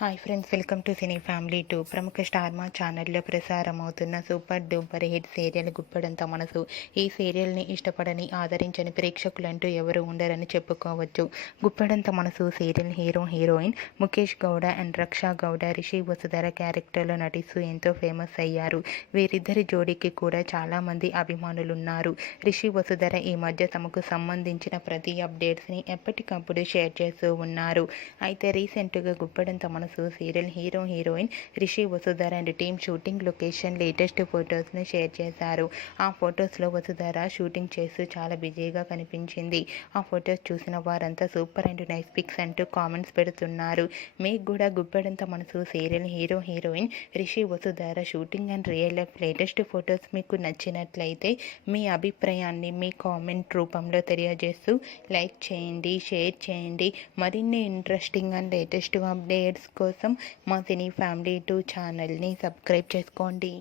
Hi friends, welcome to cine family 2. ప్రముఖ star Maa ఛానల్లో ప్రసారమవుతున్న super duper hit serial Guppedantha Manasu. ఈ సీరియల్ని ఇష్టపడని, ఆదరించని ప్రేక్షకులంటూ ఎవరు ఉండరని చెప్పుకోవచ్చు. Guppedantha Manasu serial heroine Mukesh Gowda and Raksha Gowda Rishi Vasudhara క్యారెక్టర్లో నటిస్తూ ఎంతో ఫేమస్ అయ్యారు. వీరిద్దరి జోడీకి కూడా చాలామంది అభిమానులున్నారు. రిషి వసుధర ఈ మధ్య తమకు సంబంధించిన ప్రతి అప్డేట్స్ని ఎప్పటికప్పుడు షేర్ చేస్తూ ఉన్నారు. అయితే రీసెంట్గా Guppedantha Manasu serial heroine Rishi Vasudhara and team shooting location latest ఫొటోస్ను షేర్ చేశారు. ఆ ఫొటోస్లో వసుధర షూటింగ్ చేస్తూ చాలా బిజీగా కనిపించింది. ఆ ఫొటోస్ చూసిన వారంతా సూపర్ అండ్ నైస్ పిక్స్ అంటూ కామెంట్స్ పెడుతున్నారు. మీకు కూడా Guppedantha Manasu serial heroine Rishi Vasudhara shooting and real life latest photos మీకు నచ్చినట్లయితే మీ అభిప్రాయాన్ని మీ కామెంట్ రూపంలో తెలియజేస్తూ లైక్ చేయండి, షేర్ చేయండి. మరిన్ని ఇంట్రెస్టింగ్ అండ్ లేటెస్ట్ అప్డేట్స్ కోసం మా సినీ ఫ్యామిలీ 2 ఛానల్ని సబ్స్క్రైబ్ చేసుకోండి.